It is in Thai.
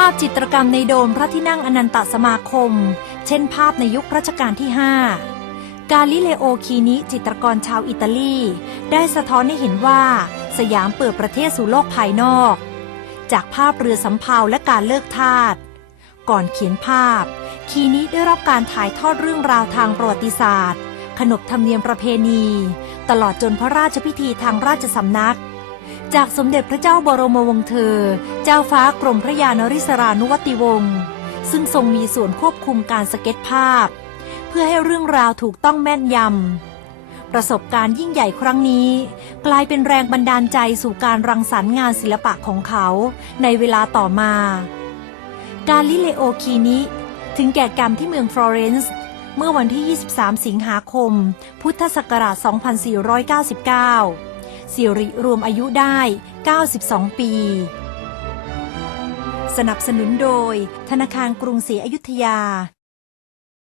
ภาพจิตรกรรมในโดมพระที่นั่งอนันตสมาคม เช่นภาพในยุครัชกาลที่ 5 กาลิเลโอคีนิจิตรกรชาวอิตาลี ได้สะท้อนให้เห็นว่า สยามเปิดประเทศสู่โลกภายนอก จากภาพเรือสำเภาและการเลิกทาสก่อนเขียนภาพ คีนิได้รับการถ่ายทอดเรื่องราวทางประวัติศาสตร์ ขนบธรรมเนียมประเพณี ตลอดจนพระราชพิธีทางราชสำนัก จากสมเด็จพระเจ้าบรมวงศ์เธอ เจ้าฟ้ากรมพระยานริศรานุวัติวงศ์ซึ่งทรงมีส่วนควบคุมการสเก็ตภาพ เพื่อให้เรื่องราวถูกต้องแม่นยำ ประสบการณ์ยิ่งใหญ่ครั้งนี้ กลายเป็นแรงบันดาลใจสู่การรังสรรค์งานศิลปะของเขาในเวลาต่อมา กาลิเลโอคีนิถึงแก่กรรมที่เมืองฟลอเรนซ์เมื่อวันที่ 23 สิงหาคม พุทธศักราช 2499 สิริรวมอายุได้ 92 ปี สนับสนุนโดย ธนาคารกรุงศรีอยุธยา